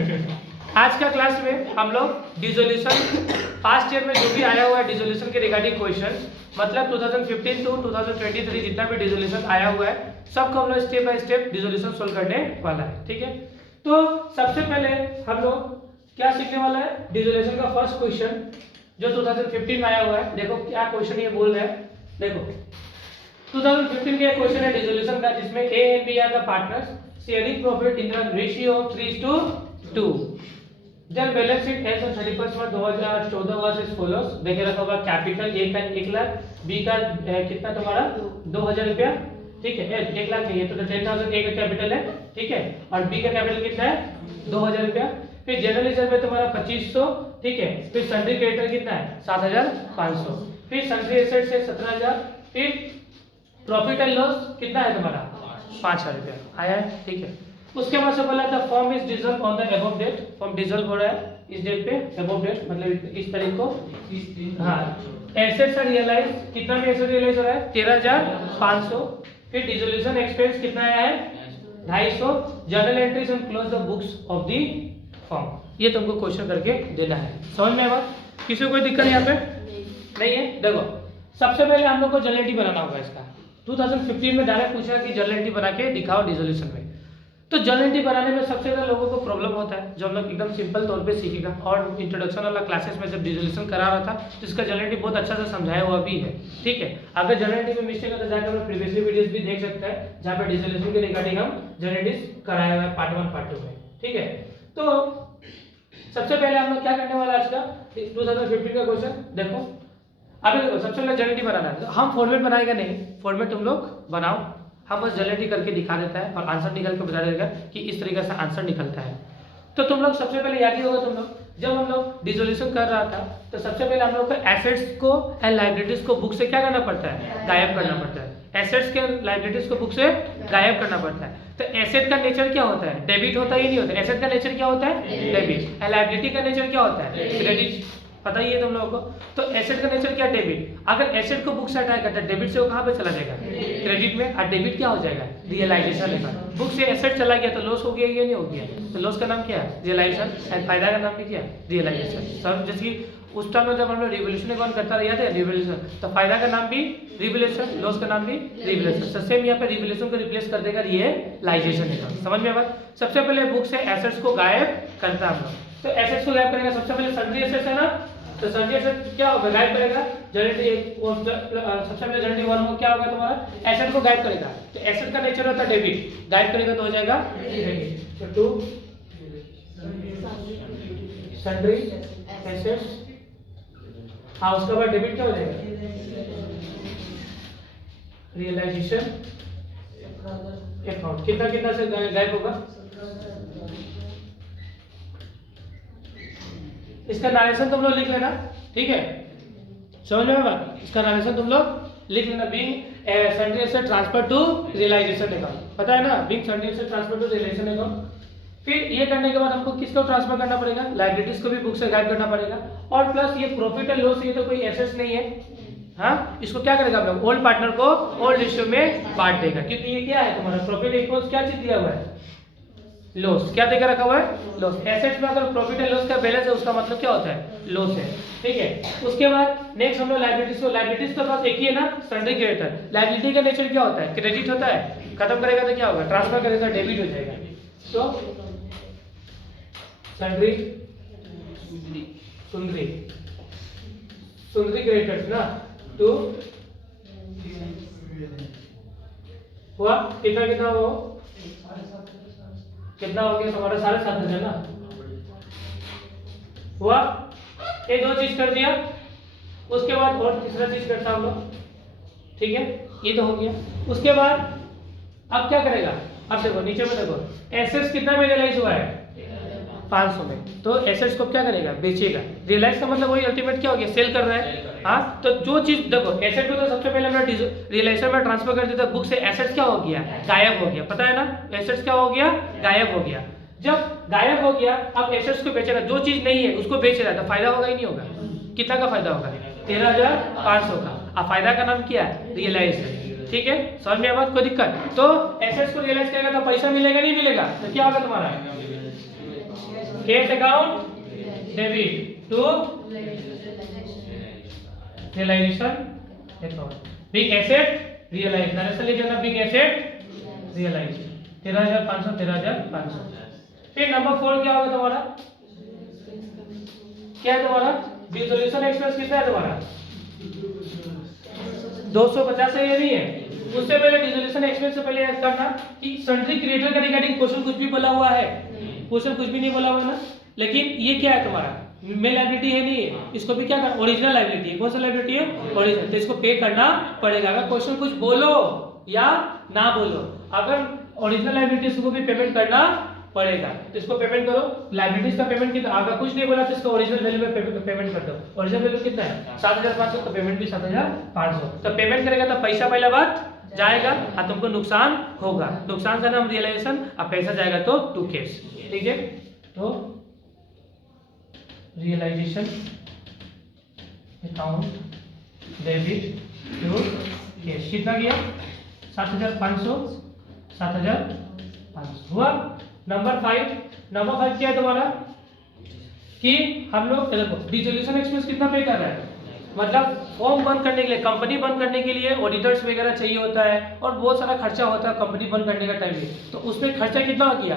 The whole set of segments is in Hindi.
आज का क्लास में हम लोग डिसोल्यूशन पास्ट ईयर में जो भी आया हुआ है डिसोल्यूशन के रिगार्डिंग क्वेश्चन, मतलब 2015 टू 2023 जितना भी डिसोल्यूशन आया हुआ है सबको हम लोग step by step dissolution solve करने वाला है। ठीक है, तो सबसे पहले हम लोग क्या सीखने वाला है, डिसोल्यूशन का फर्स्ट क्वेश्चन जो 2015 में आया हुआ है। देखो क्या क्वेश्चन ये बोल रहा है, देखो 2015 का क्वेश्चन है डिसोल्यूशन का, जिसमें A and B are the partners sharing profit in the ratio of 3:2। जब balance sheet as on 31 March 2014 was as follows. देखे रखा होगा कैपिटल ए का 1 लाख, बी का कितना तुम्हारा 2000 रुपया। ठीक है, 1 लाख नहीं है तो 10,000 ए का कैपिटल है, ठीक है, और बी का कैपिटल कितना है 2000 रुपया। फिर जनरल रिजर्व है तुम्हारा 2500, ठीक है। फिर सन्ड्री क्रेडिटर कितना है 7500, फिर सन्ड्री एसेट्स है 17000, फिर प्रॉफिट एंड लॉस कितना है तुम्हारा 5000 रुपया आया है, ठीक है। उसके बाद से बोला था firm is dissolve on the above date, firm dissolve हो रहा है इस डेट पे, अबव डेट मतलब इस तारीख को। हाँ, एसेट्स आर रियलाइज, कितना में एसेट रियलाइज हो रहा है 13500। फिर डिसोल्यूशन एक्सपेंस कितना आया है 250। Journal entries and close the books of the form, ये तुमको क्वेश्चन करके देना है। समझ में आया? किसी को कोई दिक्कत यहाँ पे नहीं है? देखो सबसे पहले हम लोग को जर्नल एंट्री बनाना होगा इसका। 2015 में डायरेक्ट पूछा कि जर्नल एंट्री बना के दिखाओ डिसोल्यूशन में। तो जर्नल एंट्री बनाने में सबसे ज्यादा लोगों को प्रॉब्लम होता है, जो हम लोग एकदम सिंपल तौर पे सीखेगा। और इंट्रोडक्शन वाला क्लासेस में जब डिसोल्यूशन करा रहा था तो इसका जर्नल एंट्री बहुत अच्छा से समझाया हुआ भी है, ठीक है। अगर जर्नल एंट्री में मिस्टेक है तो जाकर हम प्रीवियसली वीडियोस भी देख सकते हैं जहाँ पे डिसोल्यूशन के रिगार्डिंग हम जर्नल एंट्री कराया हुआ है पार्ट 1 पार्ट 2 में, ठीक है। तो सबसे पहले हम लोग क्या करने वाला आज का 2015 का क्वेश्चन देखो। अभी देखो सबसे पहले जर्नल एंट्री बनाना है, हम फॉर्मेट बनाएगा नहीं, फॉर्मेट तुम लोग बनाओ, हम बस जर्नल एंट्री करके दिखा देता है और आंसर निकल के बता देगा कि इस तरीके से आंसर निकलता है। तो तुम लोग सबसे पहले याद ही होगा, तुम लोग जब हम लोग डिसोल्यूशन कर रहा था तो सबसे पहले हम लोग को एसेट्स को एंड लायबिलिटीज को बुक से क्या करना पड़ता है, गायब करना पड़ता है। एसेट्स के लायबिलिटीज को बुक से गायब करना पड़ता है। तो एसेट का नेचर क्या होता है, डेबिट होता है, ये नहीं होता। एसेट का नेचर क्या होता है, डेबिट। एंड लायबिलिटी का नेचर क्या होता है, क्रेडिट। पता ही है तुम लोगों को। तो एसेट का नेचर क्या, डेबिट। अगर एसेट को बुक से हटाया करता है, डेबिट से वो कहाँ पे चला जाएगा, क्रेडिट में। और डेबिट क्या हो जाएगा, रियलाइजेशन है। बुक से एसेट चला गया तो लॉस हो गया, ये नहीं हो गया। तो लॉस का नाम क्या है, रियलाइजेशन। एंड फायदा का नाम भी क्या है, रियलाइजेशन। सब जैसे कि उस टाइम में जब हम लोग रिवोल्यूशन कौन करता रहा, याद है, रिवोल्यूशन। तो फायदा का नाम भी रिवोल्यूशन, लॉस का नाम भी रिवोल्यूशन। तो सेम यहाँ पे रिवोल्यूशन को रिप्लेस कर देगा रियलाइजेशन। समझ में बात। सबसे पहले बुक से एसेट्स को गायब करता है हम लोग। तो एसेट्स को गायब करेगा सबसे पहले सन्ड्री एसेट्स है ना, तो सन्ड्री एसेट क्या होगा, गायब करेगा। सबसे पहले जर्नल वन में क्या होगा तुम्हारा, एसेट को गायब करेगा। तो एसेट का नेचर होता है डेबिट, गायब करेगा तो हो जाएगा क्रेडिट। तो सन्ड्री एसेट्स, हाँ, उसके बाद डेबिट क्या हो जाएगा, रियलाइजेशन अकाउंट। कितना कितना से गायब होगा, इसका नारेशन तुम लोग लिख लेना, ठीक है। समझ में आया? इसका नारेशन तुम लोग लिख लेना, being sundry asset transfer to realisation account. पता है ना, being sundry asset transfer to realisation account. फिर ये करने के बाद हमको किसको ट्रांसफर करना पड़ेगा, लायबिलिटीज को भी बुक से गायब करना पड़ेगा। और प्लस ये प्रॉफिट एंड लॉस, ये तो कोई एसेट्स नहीं है, हाँ, इसको क्या करेगा हम लोग, ओल्ड पार्टनर को ओल्ड रेशियो में बांट देगा। क्योंकि ये क्या है तुम्हारा प्रॉफिट इक्वल्स क्या चीज दिया हुआ है, लॉस। क्या देकर रखा हुआ है, लॉस। एसेट्स में अगर प्रॉफिट एंड लॉस का बैलेंस है उसका मतलब क्या होता है, लॉस है, ठीक है। उसके बाद नेक्स्ट हम लोग लायबिलिटीज को, लायबिलिटीज तो बस एक ही है ना, सन्ड्री क्रेडिटर। लायबिलिटी का नेचर क्या होता है, क्रेडिट होता है। खत्म करेगा तो क्या होगा, ट्रांसफर करेगा डेबिट हो जाएगा। तो सन्ड्री सुंदरी सुंदरी क्रेडिटर्स ना टू हुआ कितना कितना हो, कितना हो गया तुम्हारा 7,500 ना हुआ। ये दो चीज कर दिया, उसके बाद और तीसरा चीज करता हम लोग, ठीक है, ये तो हो गया। उसके बाद अब क्या करेगा, अब देखो नीचे में देखो एसेट्स कितना में रियलाइज हुआ है 500 में। तो एसेट्स को क्या करेगा, बेचेगा। रियलाइज का मतलब वही अल्टीमेट क्या हो गया, सेल कर रहा है। हाँ, तो जो चीज देखो एसेट को तो सबसे पहले हमने रियलाइजेशन में ट्रांसफर कर दिया, बुक से एसेट्स क्या हो गया, गायब हो गया। पता है ना, एसेट्स क्या हो गया, गायब हो गया। जब गायब हो गया अब एसेट्स को बेचेगा, जो चीज नहीं है उसको बेच रहा है, तो फायदा होगा ही नहीं होगा। कितना का फायदा होगा, 13,500 का। अब फायदा का नाम क्या है, रियलाइज, ठीक है। समझ में आया, कोई दिक्कत। तो एसेट्स को रियलाइज करेगा तो पैसा मिलेगा नहीं मिलेगा, तो क्या होगा तुम्हारा cash account debit to realisation account. Big asset realise, direction लिख देना बिग एसेट रियलाइज 13,500 13,500। फिर नंबर 4 क्या होगा तुम्हारा, क्या है तुम्हारा डिसोल्यूशन एक्सपेंस कितना है तुम्हारा 250 है, ये नहीं है। उससे पहले डिसोल्यूशन एक्सपेंस से पहले याद करना कि सन्ड्री क्रिएटर का रिगार्डिंग क्वेश्चन कुछ भी बोला हुआ है, क्वेश्चन कुछ भी नहीं बोला हुआ ना, लेकिन ये क्या है तुम्हारा मेन लायबिलिटी है, नहीं है, इसको भी क्या करना ओरिजिनल लायबिलिटी है। कौन सा लायबिलिटी है ओरिजिनल, तो इसको पे करना पड़ेगा। अगर क्वेश्चन कुछ बोलो या ना बोलो, अगर ओरिजिनल लायबिलिटीज को भी पेमेंट करना पड़ेगा, तो इसको पेमेंट करो। लायबिलिटीज का पेमेंट कितना, अगर कुछ नहीं बोला तो इसको ओरिजिनल वैल्यू में पेमेंट कर दो। ओरिजिनल वैल्यू कितना है 7,500, तो पेमेंट भी 7,500। तो पेमेंट करेगा तो पैसा पहला बात जाएगा और तुमको नुकसान होगा, नुकसान का नाम रियलाइजेशन, और पैसा जाएगा तो टू कैश। ठीक है, तो realisation account debit to cash कितना गया 7,500 7,500 हुआ। नंबर 5 क्या है तुम्हारा कि हम लोग देखो डिसोल्यूशन एक्सपेंस कितना पे कर रहा है, मतलब फॉर्म बंद करने के लिए, कंपनी बंद करने के लिए ऑडिटर्स वगैरह चाहिए होता है और बहुत सारा खर्चा होता है कंपनी बंद करने का टाइम में, तो उसमें खर्चा कितना किया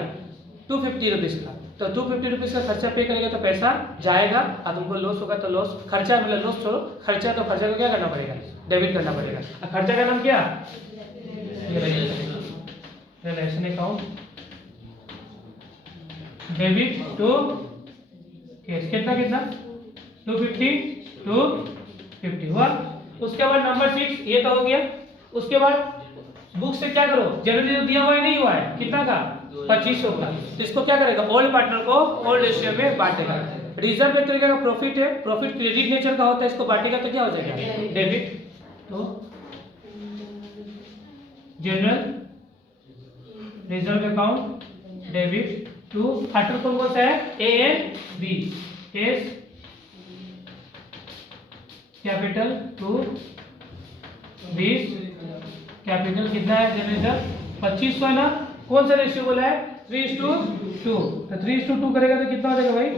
250 रुपीज़ का। तो 250 रुपीज़ का खर्चा पे करेगा तो पैसा जाएगा, और तुमको लॉस होगा तो लॉस, खर्चा मतलब लॉस छोड़ो, खर्चा तो खर्चा को क्या करना पड़ेगा डेबिट करना पड़ेगा। और खर्चा का नाम क्या realisation account debit to cash कितना 250 250 हुआ। उसके बाद नंबर 6 ये तो हो गया। उसके बाद बुक से क्या करो, जनरली दिया हुआ है नहीं हुआ है कितना का 2500 का, तो इसको क्या करेगा ओल्ड पार्टनर को ओल्ड रेशियो में बांटेगा। रिजर्व एक तरीके का प्रॉफिट है, प्रॉफिट क्रेडिट नेचर का होता है, इसको बांटेगा तो क्या हो जाएगा डेबिट। तो general reserve account debit to partner कौन सा है A and B, A's capital to 20 capital कितना है जनरेटर 2500 है ना, कौन सा रेशियो बोला है 3:2, तो 3:2 करेगा तो कितना हो जाएगा भाई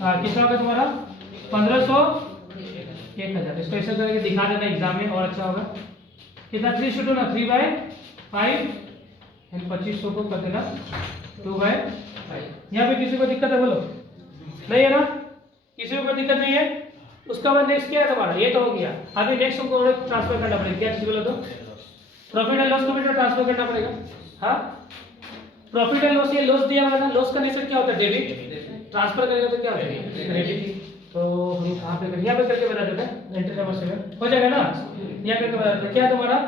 हाँ कितना होगा तुम्हारा 1500 1000। इसको ऐसे करके दिखा देना एग्जाम में और अच्छा होगा। कितना 3:2 ना 3/5 एंड 2500 को कर देना 2/5। यहाँ पे किसी को दिक्कत है बोलो, नहीं है ना, किसी को कोई दिक्कत नहीं है। उसका बाद नेक्स्ट क्या है तुम्हारा, ये तो हो गया। अभी नेक्स्ट हमको ट्रांसफर करना पड़ेगा, क्या चीज बोलो तो प्रॉफिट एंड लॉस को भी ट्रांसफर करना पड़ेगा। हाँ प्रॉफिट एंड लॉस, ये लॉस दिया हुआ है, लॉस का नेचर क्या होता है डेबिट, ट्रांसफर करेगा तो क्या हो जाएगा क्रेडिट। तो हम कहाँ पे यहाँ पे करके बता देते हैं, एंट्री नंबर 7 हो जाएगा ना, यहाँ करके बता देते हैं। क्या है तुम्हारा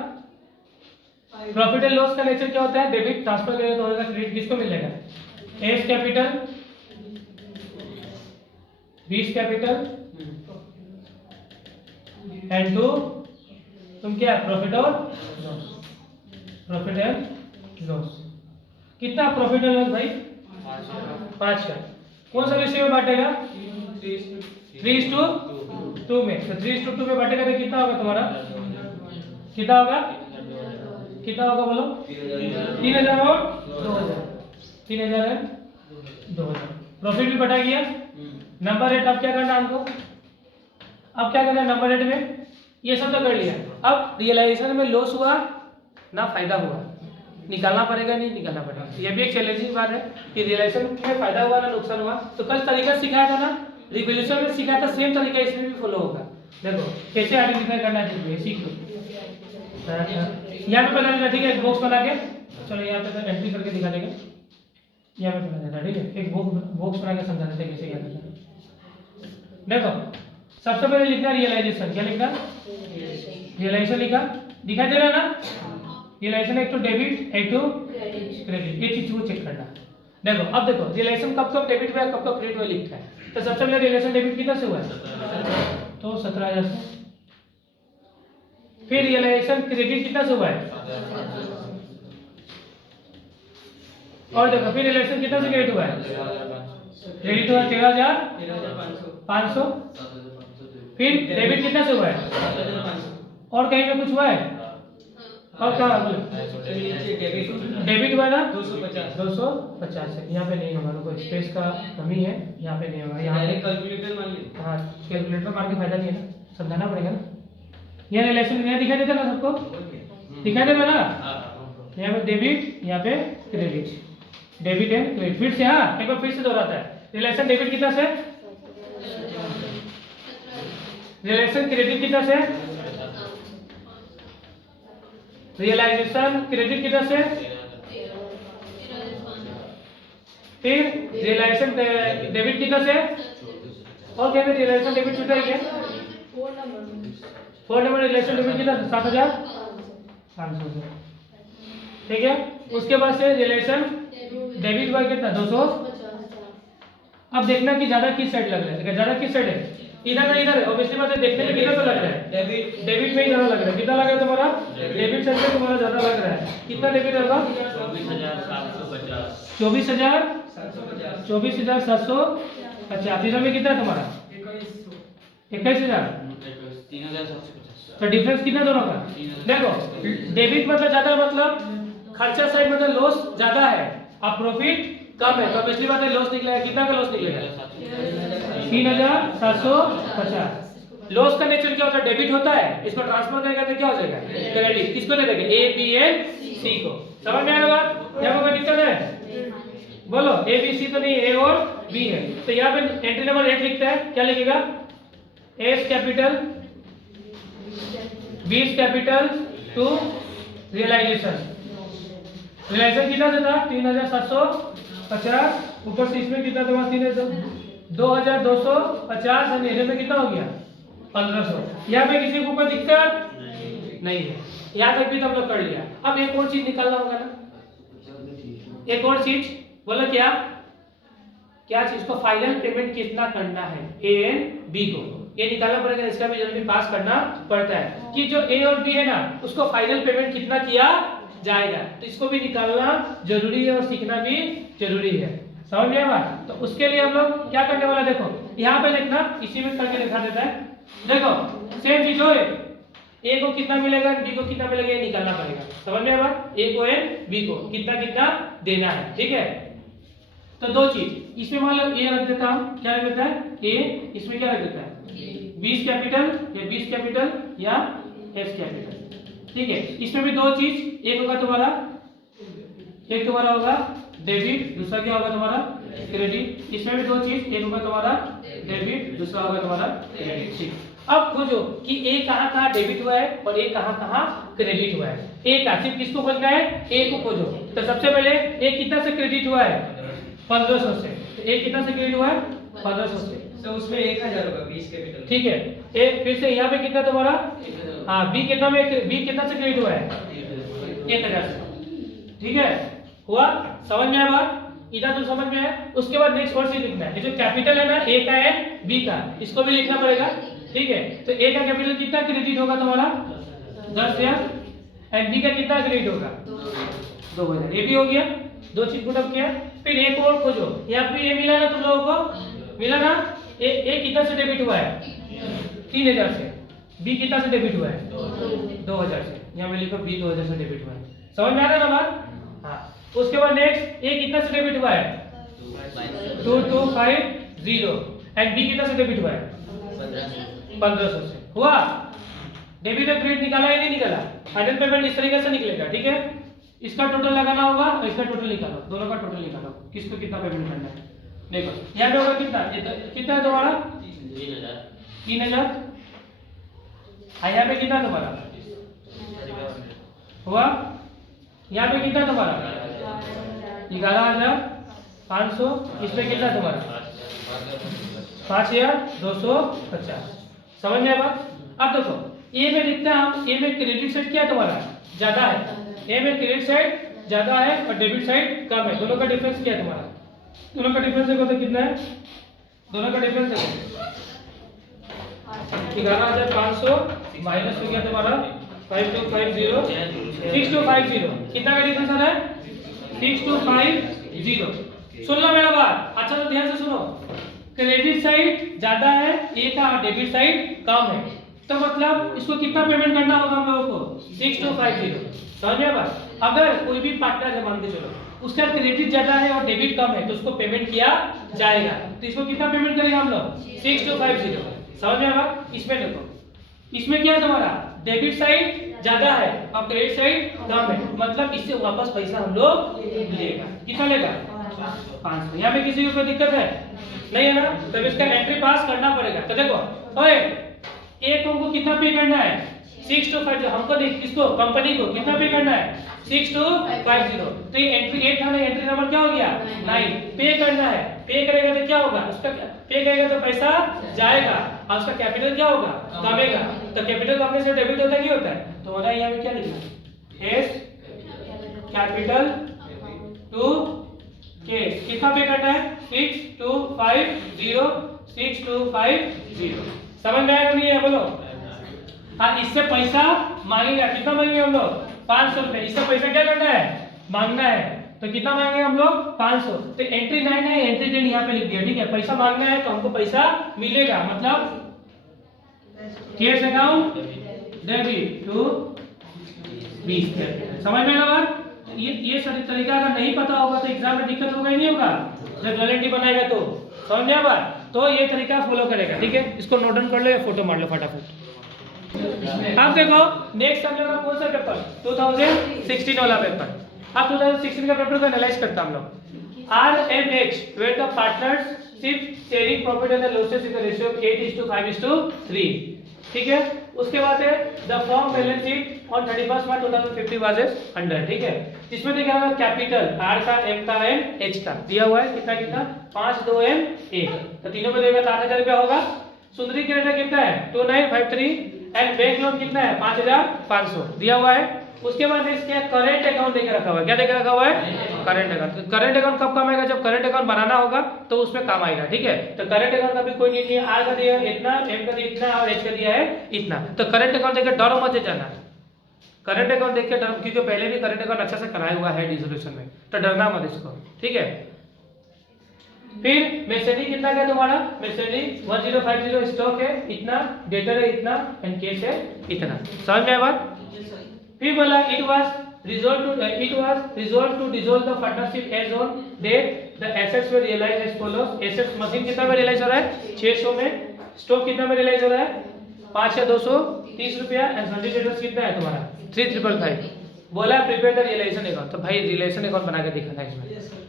प्रॉफिट एंड लॉस का नेचर क्या होता है डेबिट, ट्रांसफर करेगा तो होगा क्रेडिट, किसको मिल जाएगा A's capital 20 capital and to तुम क्या प्रॉफिट और लॉस, प्रॉफिट एंड लॉस कितना प्रॉफिट एंड लॉस भाई 5 का। कौन सा रेशियो में बांटेगा 3:2 में, तो 3:2 में बांटेगा तो कितना होगा तुम्हारा, कितना होगा बोलो 3000 और 2000, 3000 है 2000। प्रॉफिट भी बटा गया। नंबर 8 अब क्या करना हमको, अब क्या करना है नंबर 8 में, ये सब तो कर लिया। अब रियलाइजेशन में लॉस हुआ ना फायदा हुआ, निकालना पड़ेगा नहीं निकालना पड़ेगा। ये भी एक चैलेंजिंग बात है कि रियलाइजेशन में फायदा हुआ ना नुकसान हुआ। तो कल तरीका सिखाया था ना, रिवोल्यूशन में सिखाया था, सेम तरीका इसमें भी फॉलो होगा। देखो कैसे आइडेंटिफाई करना है सीख लो। यहाँ पे बना देना ठीक है, एक बॉक्स बना के, चलो यहाँ पे तो एंट्री करके दिखा देगा, यहाँ पे बना देना ठीक है, एक बॉक्स बना के समझा देते हैं कैसे क्या करना है। देखो सबसे पहले लिखना रियलाइजेशन, क्या लिखना रियलाइजेशन लिखा दिखाई दे रहा है ना, रियलाइजेशन एक तो डेबिट एक तो क्रेडिट, ये चीज को चेक करना। देखो अब देखो रियलाइजेशन कब कब डेबिट हुआ है कब कब क्रेडिट हुआ लिखता है, तो सबसे पहले रियलाइजेशन डेबिट कितना से हुआ है तो 17,000 से। फिर रियलाइजेशन क्रेडिट कितना से हुआ है और देखो फिर रियलाइजेशन कितना से क्रेडिट हुआ है, क्रेडिट हुआ 13,500। फिर डेबिट कितना से हुआ है और कहीं पे कुछ हुआ है और क्या बोले डेबिट हुआ ना 250 है। यहाँ पे नहीं होगा, रुको स्पेस का कमी है, यहाँ पे नहीं होगा। यहाँ पे कैलकुलेटर मान ली। हाँ कैलकुलेटर मार के फायदा नहीं है ना, समझाना पड़ेगा ना। ये रिलेशन यहाँ दिखाई देता ना सबको, दिखाई दे रहा ना। यहाँ पे डेबिट, यहाँ पे क्रेडिट, डेबिट एंड क्रेडिट। फिर से हाँ एक बार फिर से दोहराता है। रिलेशन डेबिट कितना से, रिलेशन क्रेडिट कितना से, रियलाइजेशन क्रेडिट कितना से, फिर रियलाइजेशन डेबिट कितना से, और क्या रियलाइजेशन डेबिट छूटा है क्या, 4 नंबर रियलाइजेशन डेबिट कितना 7,500 से, ठीक है। उसके बाद से रियलाइजेशन डेबिट हुआ कितना 200। अब देखना कि ज्यादा किस साइड लग रहा है, ज्यादा किस साइड है, इधर ना इधर है। ऑब्वियसली बात है, देखने में कितना तो लग रहा है डेबिट में ही ज्यादा लग रहा है। कितना लग रहा है तुम्हारा डेबिट साइड में, तुम्हारा ज्यादा लग रहा है। कितना डेबिट होगा 24,750। इधर में कितना है तुम्हारा 21,000। तो डिफरेंस कितना दोनों का, देखो डेबिट मतलब ज्यादा, मतलब खर्चा साइड मतलब लॉस ज्यादा है, अब प्रॉफिट कम है, तो ऑब्वियसली बात है लॉस निकलेगा। कितना का लॉस निकलेगा 3,750। लॉस का नेचर क्या होता है, डेबिट होता है, इसको ट्रांसफर करेगा तो क्या हो जाएगा क्रेडिट। किसको दे देंगे ए बी एंड सी को। समझ में आया बात, यहाँ पर कोई दिक्कत है बोलो। ए बी सी तो नहीं, ए और बी है। तो यहाँ पे एंट्री नंबर 8 लिखता है, क्या लिखेगा A's capital B capital to realisation. Realisation कितना था 3,750, ऊपर से इसमें कितना था 2,250, और नीचे में कितना हो गया 1,500। यहाँ पे किसी को कोई दिक्कत नहीं है, यहाँ तक भी तो हम लोग कर लिया। अब एक और चीज निकालना होगा ना, एक और चीज बोला क्या क्या चीज को, फाइनल पेमेंट कितना करना है ए एंड बी को, ये निकालना पड़ेगा। इसका भी जल्दी पास करना पड़ता है कि जो ए और बी है ना उसको फाइनल पेमेंट कितना किया जाएगा, तो इसको भी निकालना जरूरी है और सीखना भी जरूरी है। समझ में आया। तो उसके लिए हम लोग क्या करने वाला, देखो यहाँ पे देखना, इसी में करके दिखा देता है। देखो सेम चीज हो, ए को कितना मिलेगा बी को कितना मिलेगा, ये निकालना पड़ेगा। समझ में आया, ए को एंड बी को कितना कितना देना है, ठीक है। तो दो चीज इसमें मान लो ए रख देता हूं, क्या रख देता है ए, इसमें क्या रख देता है 20 कैपिटल या 20 कैपिटल या एस कैपिटल, ठीक है। इसमें भी दो चीज, एक होगा तुम्हारा, एक तुम्हारा होगा डेबिट, दूसरा क्या होगा तुम्हारा क्रेडिट। इसमें भी दो चीज, एक होगा तुम्हारा डेबिट, दूसरा होगा तुम्हारा क्रेडिट, ठीक। अब खोजो कि ए कहां कहां डेबिट हुआ है और ए कहां कहां क्रेडिट हुआ है। ए का सिर्फ किसको खोजना है, ए को खोजो। तो सबसे पहले ए कितना से क्रेडिट हुआ है 1,500 से, तो ए कितना से क्रेडिट हुआ है 1,500 से, तो उसमें 1,000 होगा 20 कैपिटल, ठीक है। ए फिर से यहाँ पे कितना तुम्हारा, हाँ बी कितना में, बी कितना से क्रेडिट हुआ है 1,000 से, ठीक है। हुआ, समझ में आया बात, इधर तो समझ में है। उसके बाद नेक्स्ट और चीज लिखना है, जो कैपिटल है ना ए का एंड बी का, इसको भी लिखना पड़ेगा, ठीक है। तो ए का कैपिटल कितना क्रेडिट होगा तुम्हारा 10,000, एंड बी का कितना क्रेडिट होगा 2,000। ये भी हो गया, दो चीज पुटअप किया। फिर एक और खोजो, यहाँ पे ये मिला ना तुम लोगों को, मिला ना। ए कितना से डेबिट हुआ है 3,000 से, बी कितना से डेबिट हुआ है 2,000 से, यहाँ पे लिखो बी 2,000 से डेबिट हुआ है। समझ में आ रहा है ना बात, हाँ। उसके बाद नेक्स्ट ए कितना से डेबिट हुआ है 2,250, एंड बी कितना से डेबिट हुआ है 1,500 से। हुआ, डेबिट और क्रेडिट निकाला या नहीं निकाला, फाइनल पेमेंट इस तरीके से निकलेगा, ठीक है। इसका टोटल लगाना होगा और इसका टोटल निकालो, दोनों का टोटल निकालो, किसको कितना पेमेंट करना है। देखो यहाँ पे होगा कितना, कितना है तुम्हारा 3,000, यहाँ पे कितना तुम्हारा हुआ, यहाँ पे कितना तुम्हारा 11,500, इसमें कितना तुम्हारा 5,250। समझ में आया बात। अब देखो ए में लिखते हैं हम, ए में क्रेडिट साइड क्या है तुम्हारा ज्यादा है, ए में क्रेडिट साइड ज्यादा है और डेबिट साइड कम है। दोनों का डिफरेंस क्या है तुम्हारा, दोनों का डिफरेंस देखो तो कितना है, दोनों का डिफरेंस देखो 11,500 माइनस हो गया तुम्हारा 5,250, 6,250, कितना का डिफरेंस आ रहा है 6,250। सुन लो मेरा बात, अच्छा तो ध्यान से सुनो। क्रेडिट साइड ज्यादा है ए का और डेबिट साइड कम है, तो मतलब इसको कितना पेमेंट करना होगा हम लोगों को 6,250। समझ में बात? अगर कोई भी पार्टनर है मान के चलो उसका क्रेडिट ज्यादा है और डेबिट कम है तो उसको पेमेंट किया जाएगा। तो इसको कितना पेमेंट करेंगे हम लोग 6250। समझ में बात? इसमें देखो इसमें क्या है तुम्हारा डेबिट साइड ज्यादा है और क्रेडिट साइड कम है, मतलब इससे वापस पैसा हम लोग लेगा। कितना लेगा 500। यहाँ पे किसी को कोई दिक्कत है नहीं है ना? तब इसका एंट्री पास करना पड़ेगा। तो देखो ओए एक हमको कितना पे करना है 6250, हमको देख किसको कंपनी को कितना पे करना है 6250। तो ये एंट्री 8 था ना, एंट्री नंबर क्या हो गया 9। पे करना है, पे करेगा तो क्या होगा उसका पे करेगा तो पैसा जाएगा और उसका कैपिटल क्या होगा कमेगा। तो कैपिटल कमने से डेबिट होता नहीं होता है? तो हमारा यहाँ पे क्या लिखना है एस कैपिटल टू केस कितना पे करना है 6250 6250। समझ में आया नहीं है बोलो? हाँ इससे पैसा मांगेगा, कितना मांगेंगे हम लोग 500 रुपए। इससे पैसा क्या करना है मांगना है, तो कितना मांगेंगे हम लोग 500। तो एंट्री 9 है, एंट्री 10 यहाँ पे लिख दिया। ठीक है, पैसा मांगना है तो हमको पैसा मिलेगा, मतलब cash account debit to 20 capital. समझ में आया बात? ये सही तरीका अगर नहीं पता होगा तो एग्जाम में दिक्कत होगा ही नहीं होगा जब गारंटी बनाएगा तो। समझ में आया बात? तो ये तरीका फॉलो करेगा। ठीक है, इसको नोट डाउन कर लो या फोटो मार लो फटाफट। अब देखो नेक्स्ट हम लोग का कौन सा पेपर 2016 वाला पेपर। अब 2016 का पेपर को एनालाइज करता हम लोग। RMH where the partnership sharing profit and the losses in the ratio of 8:5:3। ठीक है, उसके बाद है the firm balance sheet on 31 March 2050 was as under. ठीक है, इसमें देखिए हमारा कैपिटल R का M का एंड H का दिया हुआ है। कितना कितना 5 2 M 1, तो तीनों को देगा तो 8000 रुपया होगा। सुंदरी के रेट कितना है 2953 एंड बैंक लोन कितना है 5500 दिया हुआ है। उसके बाद इसके करंट अकाउंट देके रखा हुआ है। क्या देके रखा हुआ है करंट अकाउंट। करंट अकाउंट कब काम आएगा जब करंट अकाउंट बनाना होगा तो उसमें काम आएगा। ठीक है, तो करंट अकाउंट का भी कोई नीड नहीं है। आर का दिया है इतना, एम का दिया इतना और एच का दिया है इतना। तो करंट अकाउंट देकर डरो मत जाना। करंट अकाउंट देख के डर, क्योंकि पहले भी करंट अकाउंट अच्छा से कराया हुआ है डिसोल्यूशन में, तो डरना मत इसको। ठीक है, फिर मेसेडी कितना का तुम्हारा मेसेडी 1050 स्टॉक है इतना, डेटर है इतना एंड कैश है इतना। समझ में आया बात? फिर बोला it was resolve to dissolve the partnership as on date the assets were realised as follows. Assets machine कितना में रियलाइज हो रहा है 600 में, स्टॉक कितना में रियलाइज हो रहा है 5 या 230 रुपया एंड सन्डी डेटर्स कितना है तुम्हारा 3555। बोला प्रिपेयर द रियलाइजेशन अकाउंट, तो भाई रियलाइजेशन अकाउंट बना के दिखाना है इसमें।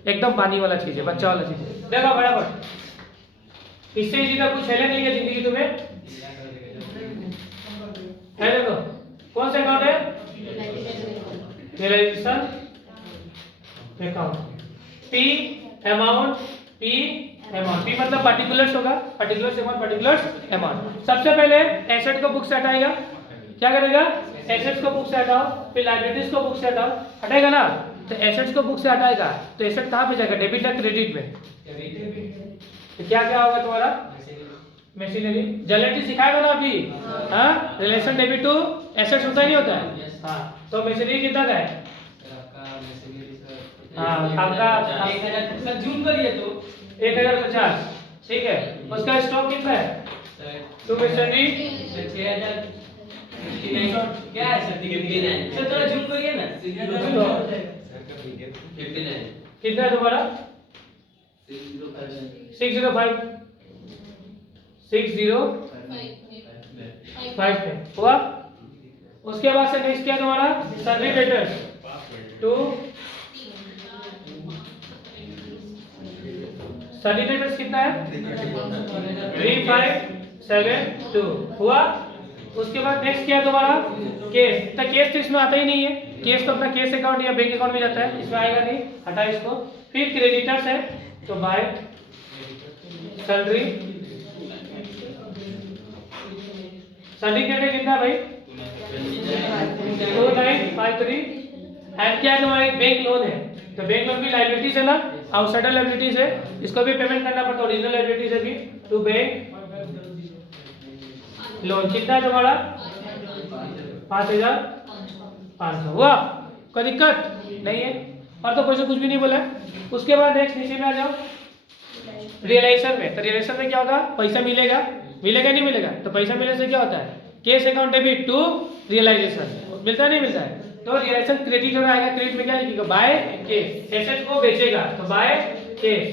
एकदम पानी वाला चीज है, बच्चा वाला चीज है। देखो बराबर इससे इजी का कुछ है नहीं है जिंदगी तुम्हें है। देखो कौन सा अकाउंट है realisation account. P amount P मतलब पार्टिकुलर्स होगा, पार्टिकुलर्स अमाउंट पार्टिकुलर्स अमाउंट। सबसे पहले एसेट को बुक से हटाएगा। क्या करेगा एसेट्स को बुक से हटाओ, फिर लायबिलिटीज को बुक से हटाओ, हटाएगा ना। तो एसेट्स को बुक से हटाएगा तो एसेट कहाँ पे जाएगा डेबिट या क्रेडिट में। तो क्या क्या होगा तुम्हारा मशीनरी जनरली सिखाएगा ना अभी। हाँ रिलेशन डेबिट टू एसेट्स होता ही नहीं होता है। हाँ तो मशीनरी कितना का है आपका 1000 जूम करिए तो 1050। ठीक है, उसका स्टॉक कितना है तो मशीनरी 6000 क्या है सर सर थोड़ा जूम करिए ना 59 कितना है तुम्हारा 6055 हुआ। उसके बाद से नेक्स्ट क्या तुम्हारा sundry debtors to sundry debtors कितना है 3572 हुआ। उसके बाद नेक्स्ट क्या है तुम्हारा केस। तो केस तो इसमें आता ही नहीं है, केस तो अपना केस अकाउंट या बैंक अकाउंट में जाता है, इसमें आएगा नहीं, हटा इसको। फिर क्रेडिटर्स है तो बाय सैलरी सन्डी क्रेडिट कितना भाई 2953 एंड क्या है तुम्हारा बैंक लोन है। तो बैंक लोन की लायबिलिटीज है ना, आउटसाइडर लायबिलिटीज है, इसको भी पेमेंट करना पड़ता है। ओरिजिनल लायबिलिटीज है भी टू बैंक लोन। कितना है तुम्हारा 5500 हुआ। कोई दिक्कत नहीं है और तो कोई से कुछ भी नहीं बोला है। उसके बाद नेक्स्ट नीचे में आ जाओ रियलाइजेशन में। तो रियलाइजेशन में क्या होगा पैसा मिलेगा नहीं मिलेगा। तो पैसा मिलने से क्या होता है cash account debit to realisation मिलता है नहीं मिलता है। तो रिलेशन क्रेडिटर में आएगा, क्रेडिट में क्या लिखेगा, बाय केस, एसेट को बेचेगा तो बाय केस,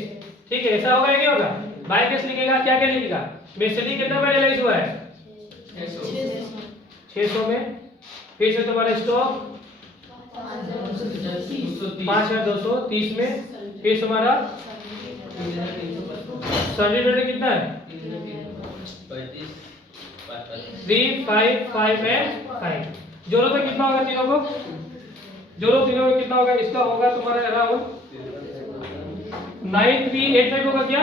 ठीक है, ऐसा होगा या नहीं होगा, बाय केस लिखेगा, क्या क्या लिखेगा, बेसिकली कितना में रियलाइज हुआ है 600 में, फिर से तुम्हारा स्टॉक 5230 में, फिर तुम्हारा सर्टिफिकेट कितना है 3 5 5 एंड 5, जोड़ो तो कितना होगा तीनों को, जोड़ो तीनों को कितना होगा, इसका होगा तुम्हारा अराउंड 9385 होगा क्या,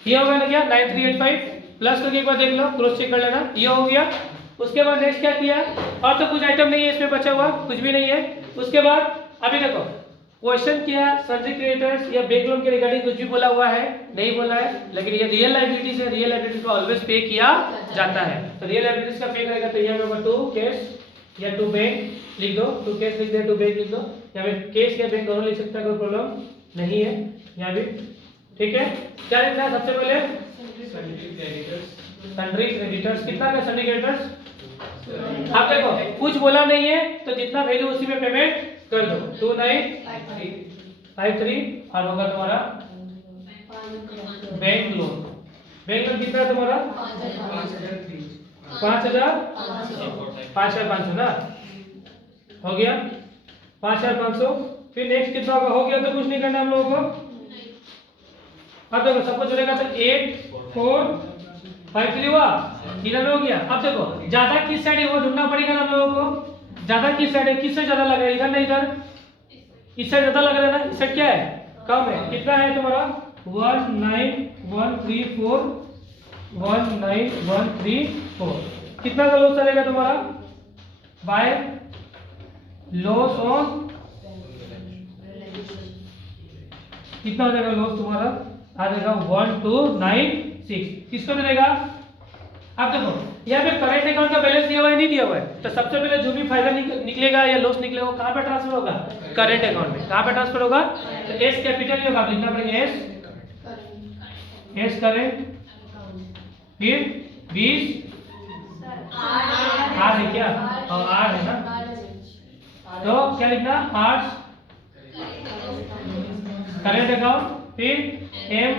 ये होगा ना क्या 9385 प्लस करके एक बार देख लो, क्रॉस चेक कर लेना, ये हो गया। उसके बाद नेक्स्ट क्या किया, और तो कुछ आइटम नहीं है इसमें बचा हुआ, कुछ भी नहीं है। उसके बाद अभी देखो क्वेश्चन किया सन्ड्री क्रेडिटर्स या बैंक लोन के रिगार्डिंग कुछ भी बोला हुआ है, नहीं बोला है, लेकिन ये रियल लायबिलिटीज है, रियल लायबिलिटी को ऑलवेज पे किया जाता है, तो रियल लायबिलिटीज का पे करेगा तो यहाँ पे होगा टू कैश या टू बैंक लिख दो, टू कैश लिख दे, टू बैंक लिख दो, यहाँ पे कैश या बैंक दोनों लिख सकता है, कोई प्रॉब्लम नहीं है यहाँ भी, ठीक है। क्या लिखना है सबसे पहले, सन्ड्री क्रेडिटर्स, कितना का सन्ड्री क्रेडिटर्स, आप देखो कुछ बोला नहीं है तो जितना वैल्यू उसी में पेमेंट कर दो, 2953 और होगा तुम्हारा बैंक लोन, बैंक लोन कितना है तुम्हारा 5500 ना, हो गया 5500, फिर नेक्स्ट कितना होगा, हो गया तो कुछ नहीं करना हम लोगों को। अब देखो सबको जुड़ेगा तो 8453 हुआ, इधर में हो गया। अब देखो ज्यादा किस साइड है वो ढूंढना पड़ेगा ना हम लोगों को, ज्यादा किस साइड है, किससे ज्यादा लग रहा है, इधर नहीं इधर, इस साइड ज्यादा लग रहा है ना, इस साइड क्या है कम है, कितना है तुम्हारा 19134, 19134, कितना का लॉस रहेगा तुम्हारा बाय लॉस ऑन, कितना हो जाएगा लॉस तुम्हारा आ जाएगा 1296, किसको मिलेगा। अब देखो यहाँ पे करंट अकाउंट का बैलेंस दिया हुआ है नहीं दिया हुआ है, तो सबसे पहले जो भी फायदा निकलेगा या लॉस निकलेगा वो कहाँ पे ट्रांसफर होगा, करंट अकाउंट में, कहाँ पे ट्रांसफर होगा, तो एस कैपिटल ही होगा, लिखना पड़ेगा एस करेंट, फिर 20 आर है क्या, और आर है ना, तो क्या लिखना 8 करंट अकाउंट, फिर M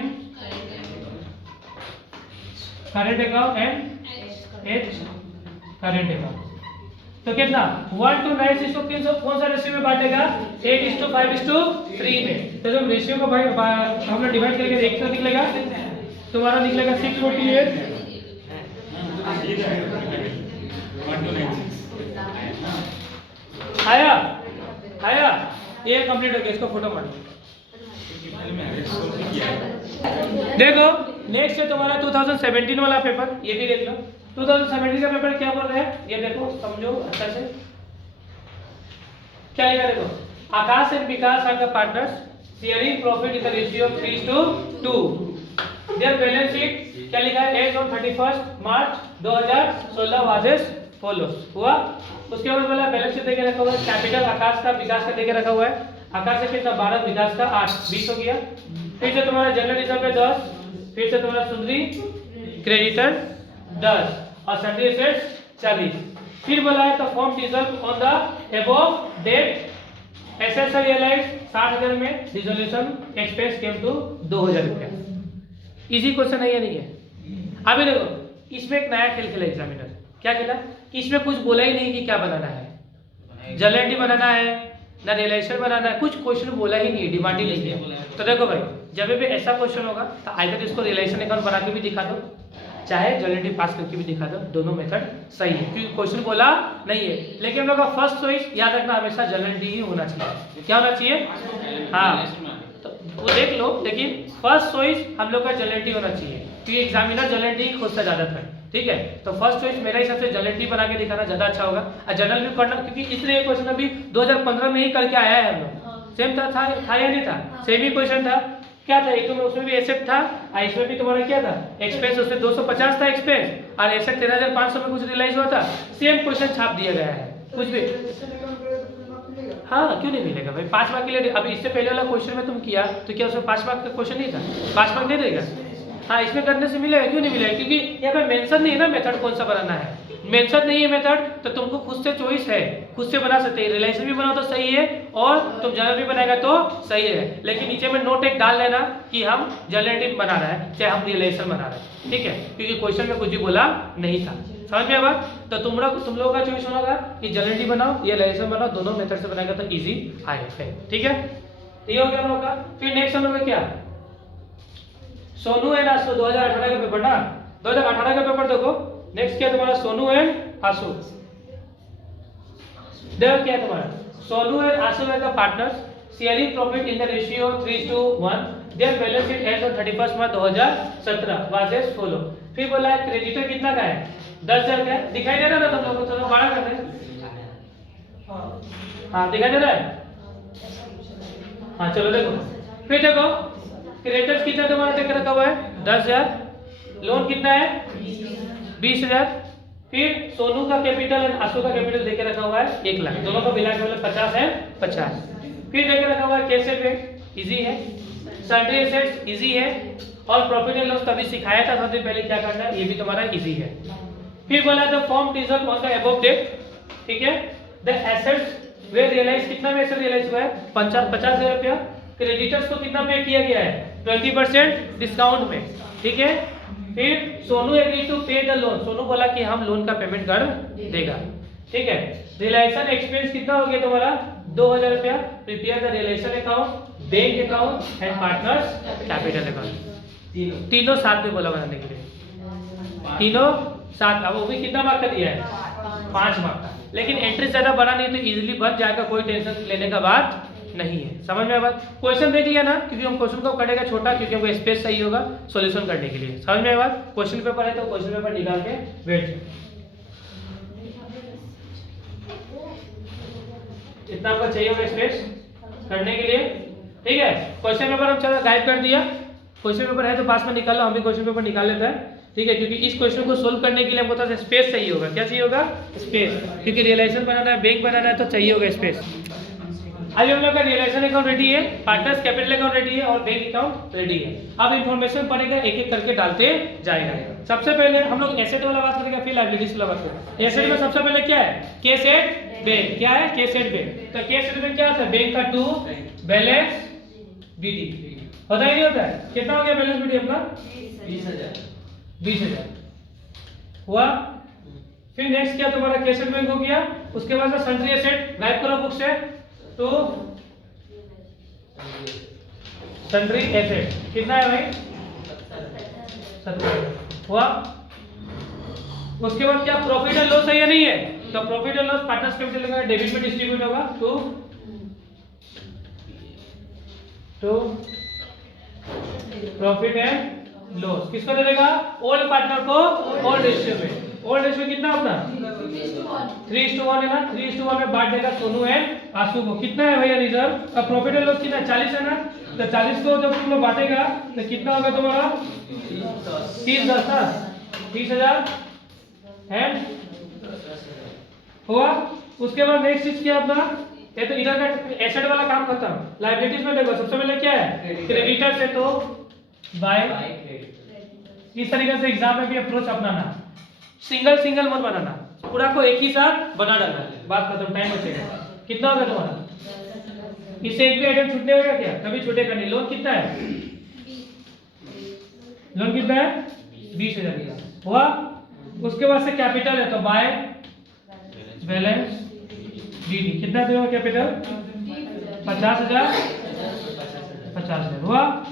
current account and H current account, तो कितना 1 to 9 6 300 कौन सा रेशियो में बांटेगा, 8:5:3 में, तो जब रेशियो को भाई हम लोग डिवाइड करके एक तो निकलेगा तुम्हारा, निकलेगा 648 आया आया, ये कंप्लीट हो गया, इसको फोटो मारो। देखो नेक्स्ट है तुम्हारा 2017 वाला पेपर, ये भी देख लो 2017 का पेपर क्या बोल रहा है, ये देखो समझो अच्छा से, क्या लिखा देखो, Akash and Vikas are the partners sharing profit in the ratio of 3:2, their balance sheet क्या लिखा है, as on 31 March 2016 was as follows हुआ। उसके बाद बोला बैलेंस शीट देके रखा हुआ है, कैपिटल आकाश का विकास का देके रखा हुआ है, आकाश से कितना 12, विकास का 8, 20 हो गया। फिर से तुम्हारा जनरल रिजर्व पे 10, फिर से तुम्हारा सुंदरी क्रेडिटर 10 और सन्ड्री एसेट्स 40। फिर बोला है तो firm dissolve on the above date, assets are realised 60,000 में, डिसोल्यूशन एक्सपेंस केम टू 2,000 रुपया। इजी क्वेश्चन है या नहीं है। अभी देखो इसमें एक नया खेल खेला एग्जामिनर, क्या खेला कि इसमें कुछ बोला ही नहीं कि क्या बनाना है, जर्नल एंट्री बनाना है ना रिलेशन बनाना है, कुछ क्वेश्चन बोला ही नहीं, डिमांड ही नहीं किया। तो देखो भाई जब भी ऐसा क्वेश्चन होगा तो आइदर इसको रिलेशन अकाउंट बना के भी दिखा दो, चाहे जर्नल एंट्री पास करके भी दिखा दो, दोनों मेथड सही है क्योंकि क्वेश्चन बोला नहीं है। लेकिन हम लोग का फर्स्ट चॉइस याद रखना हमेशा जर्नल एंट्री ही होना चाहिए। क्या होना चाहिए, हाँ तो वो देख लो, लेकिन फर्स्ट चॉइस हम लोग का जर्नल एंट्री होना चाहिए क्योंकि एग्जामिनर जर्नल एंट्री खोजता ज्यादातर, ठीक है। तो फर्स्ट चॉइस मेरा हिसाब से जर्नल एंट्री बना के दिखाना ज्यादा अच्छा होगा, और जर्नल भी करना क्योंकि इसलिए क्वेश्चन अभी 2015 में ही करके आया है हम लोग, सेम था या नहीं था, सेम ही क्वेश्चन था। क्या था एक तो उसमें भी एसेट था और इसमें भी तुम्हारा क्या था एक्सपेंस, उसमें 250 था एक्सपेंस और एसेट 13,500 में कुछ रियलाइज हुआ था, सेम क्वेश्चन छाप दिया गया है कुछ भी। हाँ क्यों नहीं मिलेगा भाई, 5 मार्क के लिए। अभी इससे पहले वाला क्वेश्चन में तुम किया तो क्या उसमें 5 मार्क का क्वेश्चन नहीं था, 5 मार्क नहीं देगा। हाँ इसमें करने से मिलेगा, क्यों नहीं मिलेगा, क्योंकि यहाँ पे मेंशन नहीं है ना मेथड कौन सा बनाना है, मेंशन नहीं है मेथड तो तुमको खुद से चॉइस है, खुद से बना सकते हैं। रिलेशन भी बनाओ तो सही है और तुम जनरल भी बनाएगा तो सही है, लेकिन नीचे में नोट एक डाल देना कि हम जनरेटिव बना रहे हैं चाहे हम रिलेशन बना रहे हैं, ठीक है, क्योंकि क्वेश्चन में कुछ भी बोला नहीं था। समझ में बात? तो तुम लोगों का चॉइस होगा कि जनरेटिव बनाओ या रिलेशन बनाओ, दोनों मेथड से बनाएगा तो इजी आएगा, ठीक है। ये हो गया हम लोग का। फिर नेक्स्ट हम लोग का क्या, सोनू एंड आसू 2018 का पेपर ना, 2018 का पेपर देखो। नेक्स्ट क्या तुम्हारा, सोनू एंड आसू। देखो क्या तुम्हारा, Sonu and Aasu are the partners sharing profit in the ratio 3:1। Their balance sheet as on 31 March 2017 was as follow. फिर बोला है क्रेडिटर कितना का है, 10,000 का है। दिखाई दे रहा है ना तुम लोगों को, थोड़ा बड़ा कर दे। हाँ दिखाई दे रहा है, हाँ चलो देखो। फिर देखो क्रेडिटर्स कितना तुम्हारा देख रखा हुआ है 10,000, लोन कितना है 20,000। फिर सोनू का कैपिटल और आशु का कैपिटल देके रखा हुआ है 1 लाख, दोनों का मिला के 50 है 50। फिर देके रखा हुआ है कैश एसेट इजी है, सन्ड्री एसेट्स इजी है, और प्रॉफिट एंड लॉस तभी सिखाया था सबसे पहले क्या करना है, ये भी तुम्हारा इजी है। फिर बोला the firm dissolve on the above date, ठीक है। द एसेट्स वे रियलाइज, कितना में एसेट रियलाइज हुआ है 50,000 रुपया। क्रेडिटर्स को कितना पे किया गया है 20% डिस्काउंट में, ठीक है। फिर सोनू एग्री टू पे द लोन, सोनू बोला कि हम लोन का पेमेंट कर देगा, ठीक है। रिलेशन एक्सपेंस कितना हो गया तुम्हारा 2,000 रुपया। Prepare the realisation account, bank account and partners capital account, तीनों साथ में बोला बनाने के लिए, तीनों साथ। अब वो भी कितना मार्क का दिया है 5 मार्क का, लेकिन एंट्री ज्यादा बड़ा नहीं तो इजीली बन जाएगा, कोई टेंशन लेने का बात नहीं है। समझ में बात? क्वेश्चन देख लिया ना, क्योंकि हम क्वेश्चन को करेगा छोटा, क्योंकि हमको स्पेस सही होगा सॉल्यूशन करने के लिए। समझ में बात? क्वेश्चन पेपर है तो क्वेश्चन पेपर निकाल के बैठ जाओ। इतना आपको चाहिए होगा स्पेस करने के लिए, ठीक है। क्वेश्चन पेपर हम चलो गाइड कर दिया, क्वेश्चन पेपर है तो पास में निकाल लो, हम भी क्वेश्चन पेपर निकाल लेते हैं, ठीक है। क्योंकि इस क्वेश्चन को सोल्व करने के लिए हमको थोड़ा स्पेस चाहिए होगा। क्या चाहिए होगा? स्पेस, क्योंकि रिलेशन बनाना है, बैंक बनाना है तो चाहिए होगा स्पेस। अभी हम लोग का रिलेशन अकाउंट रेडी है, पार्टनर्स कैपिटल अकाउंट रेडी है और बैंक अकाउंट रेडी है। अब इंफॉर्मेशन पड़ेगा, एक एक करके डालते जाएगा। सबसे पहले हम लोग एसेट वाला बात करेंगे, फिर लायबिलिटीज वाला बात करेंगे। एसेट में सबसे पहले क्या है, कैश एट बैंक। क्या है? Cash at bank. तो कैश एट बैंक क्या होता है, बैंक का टू बैलेंस बीडी होता ही नहीं होता है। कितना हो गया बैलेंस बीडी अपना 20,000 हुआ। फिर नेक्स्ट क्या तुम्हारा कैश एट बैंक हो गया। उसके बाद सन्ड्री एसेट गायब करो बुक से, तो सन्ड्री एसेट कितना है भाई 70 हुआ। उसके बाद क्या प्रॉफिट एंड लॉस है या नहीं है, तो profit and loss partners capital का डेबिट में डिस्ट्रीब्यूट होगा तो प्रॉफिट एंड लॉस किसको दे देगा, ओल्ड पार्टनर को ओल्ड रेशियो में। ओल्ड रेशियो कितना अपना 3:1 है ना, 3:1 में बांट देगा सोनू एंड आशु को। कितना है भैया रिजर्व। अब प्रॉफिट एंड लॉस कितना 40 है ना, तो 40 को जब तुम लोग बांटेगा तो कितना होगा तुम्हारा 30 ना, 30,000 एंड हुआ। उसके बाद नेक्स्ट चीज क्या अपना, ये तो इधर का एसेट वाला काम खत्म। लायबिलिटीज में देखो सबसे पहले क्या है, क्रेडिटर्स है तो बाय क्रेडिट। इस तरीके से एग्जाम में भी अप्रोच अपनाना, सिंगल सिंगल मत बनाना, पूरा को एक ही साथ बना डालना, बात खत्म, टाइम बचेगा। कितना होगा तुम्हारा, इससे एक भी आइटम छूटने होगा क्या, कभी छूटेगा नहीं। लोन कितना है, लोन कितना है 20,000 हुआ। उसके बाद से कैपिटल है तो बाय बैलेंस बीडी कितना देगा कैपिटल 50,000 हुआ।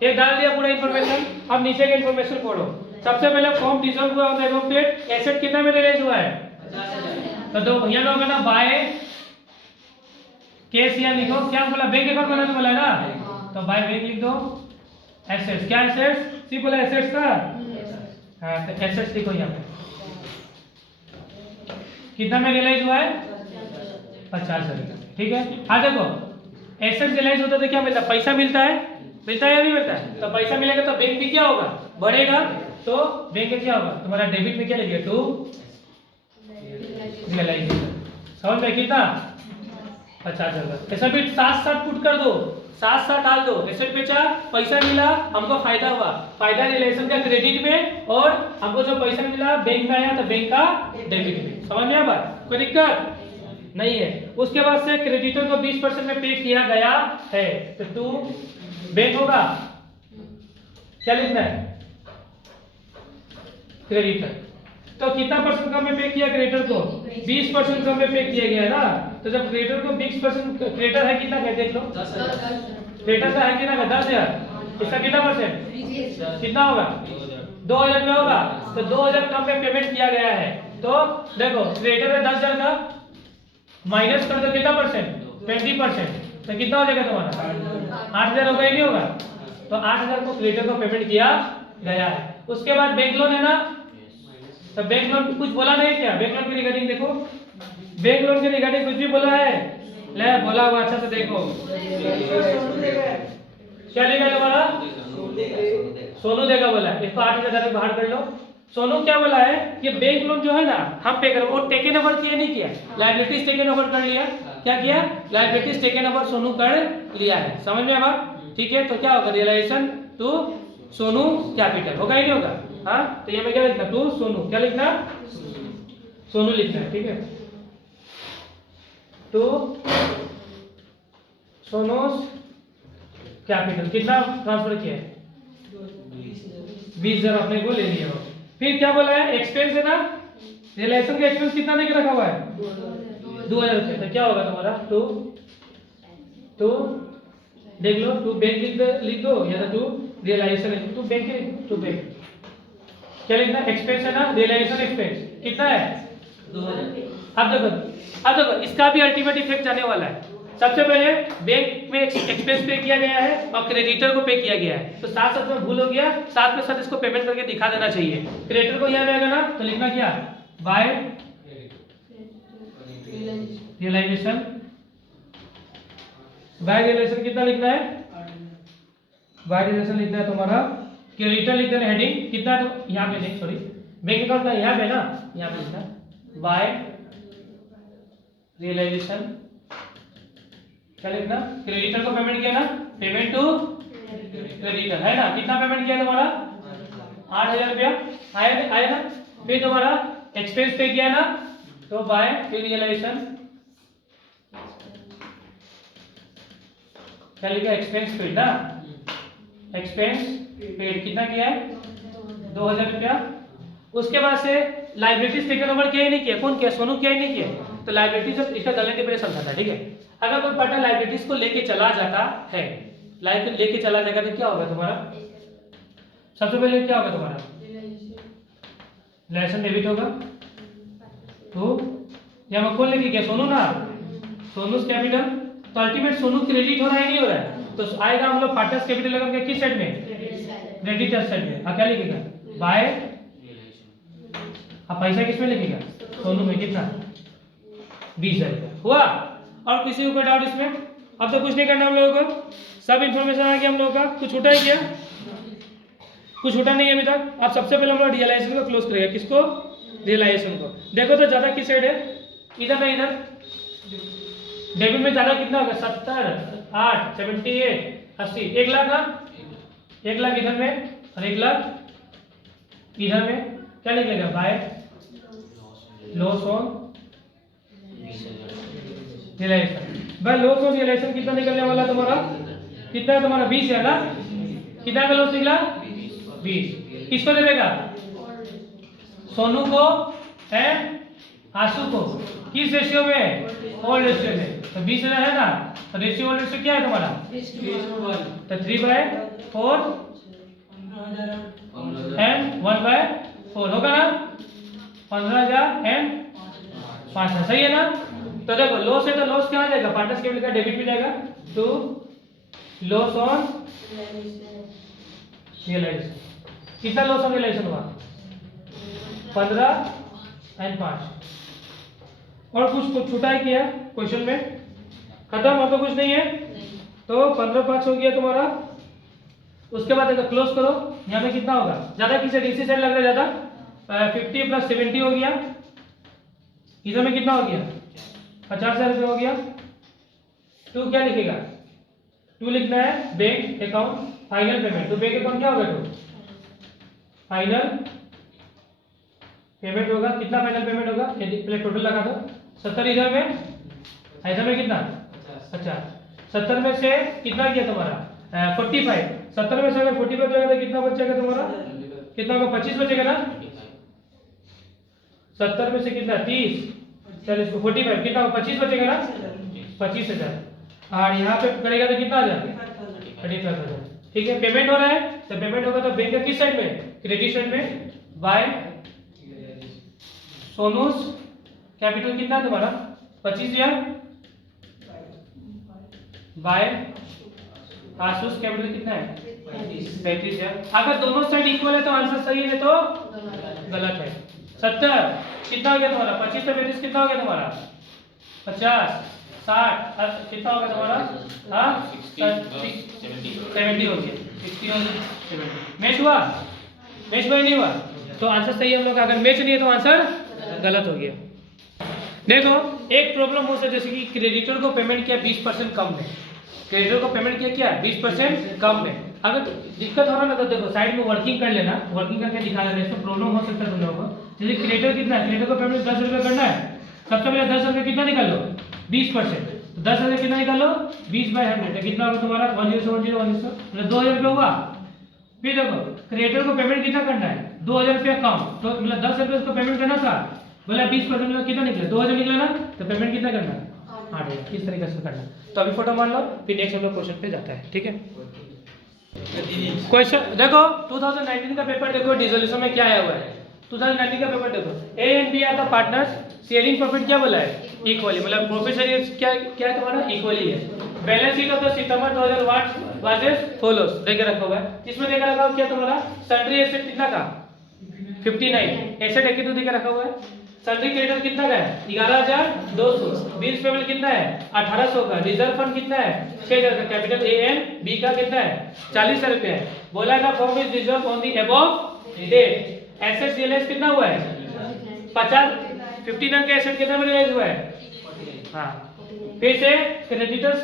ये डाल दिया पूरा इंफॉर्मेशन। अब नीचे का इंफॉर्मेशन पढ़ो। सबसे पहले फॉर्म डिसॉल्व हुआ ऑन द डेट, एसेट कितना में रिलीज हुआ है तो दो भैया लोग ना बाय केस या लिखो, क्या बोला बैंक अकाउंट बनाने बोला ना, तो बाय बैंक लिख दो। एसेट्स क्या एसेट्स, सी बोला एसेट्स का, हाँ तो एसेट्स लिखो यहाँ पे। कितना में रियलाइज हुआ है 50,000, ठीक है। हाँ देखो एसेट रियलाइज होता है तो क्या मिलता है, पैसा मिलता है, मिलता है या नहीं मिलता है, तो पैसा मिलेगा तो बैंक भी क्या होगा बढ़ेगा, तो बैंक में क्या होगा तुम्हारा डेबिट में क्या लिखिए टू रियलाइज। समझ में कितना 50,000। ऐसा भी साथ साथ पुट कर दो, साथ साथ डाल दो, एसेट बेचा, पैसा मिला, हमको फायदा हुआ, फायदा रिलेशन का क्रेडिट में, और हमको जो पैसा मिला बैंक में आया तो बैंक का डेबिट में। समझ में आया बात? कोई दिक्कत नहीं है। उसके बाद से क्रेडिटर को 20% में पे किया गया है, तो टू बैंक होगा, क्या लिखना है? क्रेडिटर। तो कितना परसेंट कम में पे किया क्रेडिटर को? 20% कम में पे किया गया है ना। तो जब क्रेडिटर को 20%, क्रेडिटर है कितना का देख लो, क्रेडिटर का है कितना का 10,000, इसका कितना परसेंट कितना होगा? 2,000 में होगा। तो 2,000 कम में पेमेंट किया गया है। तो देखो क्रेडिटर है 10,000 का, माइनस कर दो कितना परसेंट? 20%। तो कितना हो जाएगा तुम्हारा? 8,000 होगा, ही नहीं होगा? तो 8,000 को क्रेडिटर को पेमेंट किया गया है। उसके बाद बैंक लोन है ना, तो बैंक लोन कुछ बोला नहीं क्या? बैंक लोन की रिगार्डिंग देखो, बैंक लोन की रिगार्डिंग कुछ भी बोला है? ले बोला हुआ, अच्छा से देखो, क्या लिखा है तुम्हारा? सोनू देगा बोला है। इसको 8,000 बाहर कर लो। सोनू क्या बोला है कि बैंक लोन जो है ना हम पे कर, वो टेकन ओवर किया नहीं किया, लायबिलिटीज टेकन ओवर कर लिया। क्या किया? लायबिलिटीज टेकन ओवर सोनू कर लिया है। समझ में आया? ठीक है, तो क्या होगा? रियलाइजेशन टू सोनू कैपिटल होगा, ही नहीं होगा? हाँ, तो ये मैं क्या लिखना? टू सोनू, क्या लिखना? सोनू लिखना है, ठीक है। टू सोनूस कैपिटल कितना ट्रांसफर किया है? 20,000 अपने को ले लिया। फिर क्या बोला है? एक्सपेंस है ना, रियलाइजेशन का एक्सपेंस कितना नहीं रखा हुआ है? 2,000 रुपये। तो क्या होगा तुम्हारा? टू देख लो, टू बैंक लिख दो या टू रियलाइजेशन, टू बैंक क्या लिखना? एक्सपेंस है ना, रियलाइजेशन एक्सपेंस कितना है? 2,000। अब देखो इसका भी अल्टीमेट इफेक्ट जाने वाला है। सबसे पहले बैंक में एक्सपेंस पे किया गया है और क्रेडिटर को पे किया गया है, तो साथ साथ में भूल हो गया, साथ में साथ इसको पेमेंट करके दिखा देना चाहिए। क्रेडिटर को यहाँ रहेगा ना, तो लिखना क्या? Bye realisation. बाय रियलाइजेशन कितना लिखना है? बाय रियलाइजेशन लिखना है तुम्हारा, क्रेडिटर लिख देना हेडिंग कितना, तो यहाँ पे नहीं, सॉरी बैंक अकाउंट का यहाँ पे ना, यहाँ पे लिखना बाय रियलाइजेशन। क्या लिखना? क्रेडिटर को पेमेंट किया ना, पेमेंट टू क्रेडिटर है ना, कितना पेमेंट किया तुम्हारा? 8,000 रुपया आया ना। फिर तुम्हारा एक्सपेंस पे किया ना, तो बाय फिर रियलाइजेशन क्या लिखा? एक्सपेंस पेड ना, एक्सपेंस पेड कितना किया है? 2,000 रुपया। उसके बाद से लाइबिलिटीज टेकन ओवर किया ही नहीं किया, कौन किया? सोनू किया ही नहीं किया। तो लाइबिलिटीज इसका गलत इंप्रेशन था, ठीक है। अगर कोई पार्टनर लाइबिलिटीज को लेके चला जाता है, लाइबिलिटी लेके चला जाएगा, तो क्या होगा तुम्हारा? सबसे पहले क्या होगा तुम्हारा? रिलेशन डेबिट होगा। तो यहाँ कौन लेके गया? सोनू ना, सोनूस कैपिटल। तो अल्टीमेट सोनू क्रेडिट हो रहा है, नहीं हो रहा है? तो आएगा हम लोग पार्टनर्स कैपिटल लगा के किस साइड में? क्रेडिटर साइड में। क्या लिखेगा? बाय। अब पैसा किसमें लिखेगा? सोनू में। कितना? 20,000 हुआ। और किसी को कोई डाउट इसमें? अब तो कुछ नहीं करना हम लोगों को, सब इन्फॉर्मेशन आ गया हम लोगों का। कुछ छूटा है क्या? कुछ छूटा नहीं है अभी तक। अब सबसे पहले हम लोग रियलाइजेशन को क्लोज करेगा। किसको? रियलाइजेशन को। देखो तो ज्यादा किस साइड है? इधर ना, इधर डेबिट में ज्यादा कितना होगा? 70, 8, 78, 80, 1 लाख ना, 1 लाख इधर में और 1 लाख इधर में। क्या लिखेगा? By loss on realisation. भाई लॉस ऑन रियलाइजेशन कितना निकलने वाला तुम्हारा? कितना है तुम्हारा? 20 है ना। कितना का लॉस निकला? 20। किसको दे देगा? सोनू को है, आशु को। किस रेशियो में? ऑल रेशियो में। तो 20,000 है ना, तो रेशियो ऑल रेशियो क्या है तुम्हारा? 3:1। तो 3/4 एंड 1/4 होगा ना। 15,000 एंड 5,000, सही है ना। तो देखो लॉस है तो लॉस क्या आ जाएगा? पार्टनर्स कैपिटल का डेबिट में जाएगा। To loss on realisation. कितना लॉस ऑन रियलाइजेशन हुआ? 15 एंड 5। और कुछ छूटा है क्या क्वेश्चन में? खत्म, और तो कुछ नहीं है। तो 15, 5 हो गया तुम्हारा। उसके बाद देखो क्लोज करो। यहाँ पे कितना होगा? ज्यादा किसे डीसी साइड लग रहा है? ज्यादा 50 + 70 हो गया। इधर में कितना हो गया? 50,000 रुपये हो गया। टू क्या लिखेगा? टू लिखना है बैंक अकाउंट फाइनल पेमेंट। तो बैंक अकाउंट क्या होगा टू फाइनल पेमेंट होगा। कितना फाइनल पेमेंट होगा यदि पहले टोटल लगा दो 70 इधर में इधर में कितना 50। 70 में से कितना किया तुम्हारा 45। 70 में से अगर 45 जाएगा तो कितना बचेगा तुम्हारा कितना होगा 25 बचेगा ना। 70 में से कितना 30 40 को 45 कितना 25 बचेगा ना 25,000। और यहाँ पे करेगा तो कितना आ जाएगा 35,000। ठीक है पेमेंट हो रहा है तो पेमेंट होगा तो बैंक का किस साइड में क्रेडिट साइड में बाय सोनूस कैपिटल कितना है तुम्हारा 25,000 बाय आसूस कैपिटल कितना है 35,000। अगर दोनों साइड इक्वल है तो आंसर सही है तो गलत है। 70 कितना हो गया तुम्हारा 25 से 35 कितना हो गया तुम्हारा 50 60 कितना हो गया तुम्हारा 70 हो गया 60 और 70 मैच हुआ नहीं हुआ तो आंसर सही है हम लोग। अगर मैच नहीं है तो आंसर गलत हो गया। देखो एक प्रॉब्लम हो सकती है जैसे कि क्रेडिटर को पेमेंट किया 20% कम में क्रेडिटर को पेमेंट किया क्या 20% कम में। अगर दिक्कत हो रहा ना तो देखो साइड में वर्किंग कर लेना वर्किंग करके दिखा देना इसमें प्रॉब्लम हो सकता है तुम लोगों को। जैसे क्रेडिटर कितना है क्रेडिटर को पेमेंट 10 रुपये करना है सबसे पहले 10 रुपये कितना निकाल लो 20% तो 10 रुपये कितना निकालो 20/100 कितना होगा तुम्हारा 10 मतलब 2,000 रुपये हुआ। फिर देखो क्रेडिटर को पेमेंट कितना करना है 2,000 रुपया कम तो मतलब 10 रुपये उसको पेमेंट करना था बोला 20% मतलब कितना निकला 2,000 निकला ना तो पेमेंट कितना करना 8,000 किस तरीके से करना। तो अभी फोटो मान लो फिर नेक्स्ट हम लोग क्वेश्चन पे जाता है ठीक है। क्वेश्चन देखो 2019 का पेपर देखो डिसोल्यूशन में क्या आया हुआ है 2019 का पेपर देखो A and B are the partners sharing profit क्या बोला है इक्वली मतलब प्रॉफिट शेयरिंग क्या है तुम्हारा इक्वली है। Balance sheet of the September 2001 was as follows देके रखा हुआ है। इसमें देके रखा हुआ क्या तुम्हारा सन्ड्री एसेट कितना का 59 एसेट है कितना देके रखा हुआ है। सन्ड्री क्रेडिटर कितना का है 11,200। बिल्स पेबल कितना है 1,800 का। रिजर्व फंड कितना है 6,000 का। कैपिटल ए एंड बी का कितना है 40,000 रुपया है। बोला था firm is reserve on the above date. Asset realise कितना हुआ है 59 का एसेट कितना में रियलाइज हुआ है हाँ। फिर से क्रेडिटर्स